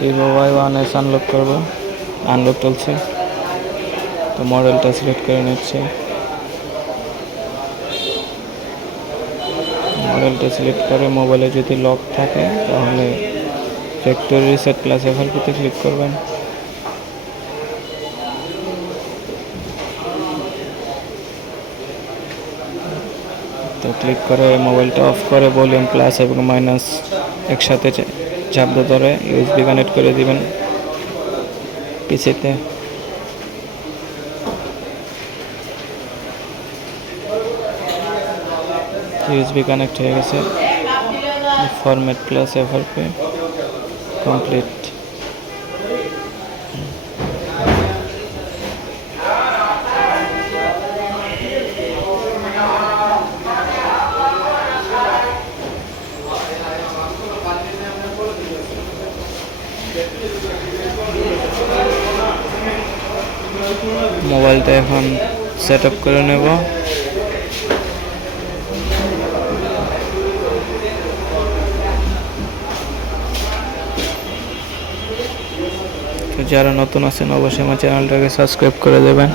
Vivo Y1s unlock করব, unlock চলছে। তো মডেলটা সিলেক্ট করে নিচ্ছি। মডেলটা সিলেক্ট করে মোবাইলে যদি লক থাকে তাহলে ফ্যাক্টরি রিসেট প্লাস এফএলপিতে ক্লিক করবেন। তো ক্লিক করে মোবাইলটা অফ করে ভলিউম প্লাস এবং মাইনাস একসাথে চাপ ধরে ইউএসবি কানেক্ট করে দিবেন পিসিতে। ইউএসবি কানেক্ট হয়ে গেছে। Format plus FLP complete. মোবাইলটা এখন সেট আপ করে নেব। তো যারা নতুন আছেন অবশ্যই আমার চ্যানেলটাকে সাবস্ক্রাইব করে দেবেন।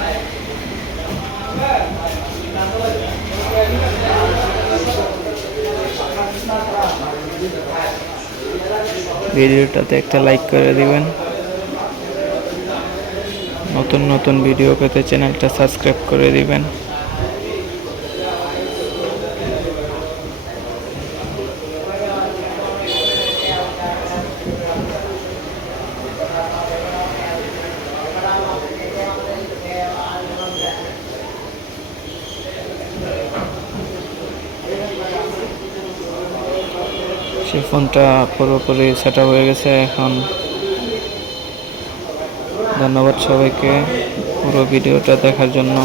ভিডিওটাতে একটা লাইক করে দিবেন। নতুন নতুন ভিডিও পেতে চ্যানেলটা সাবস্ক্রাইব করে দিবেন। সেই ফোনটা পুরোপুরি সেট আপ হয়ে গেছে এখন। ধন্যবাদ সবাইকে পুরো ভিডিওটা দেখার জন্য।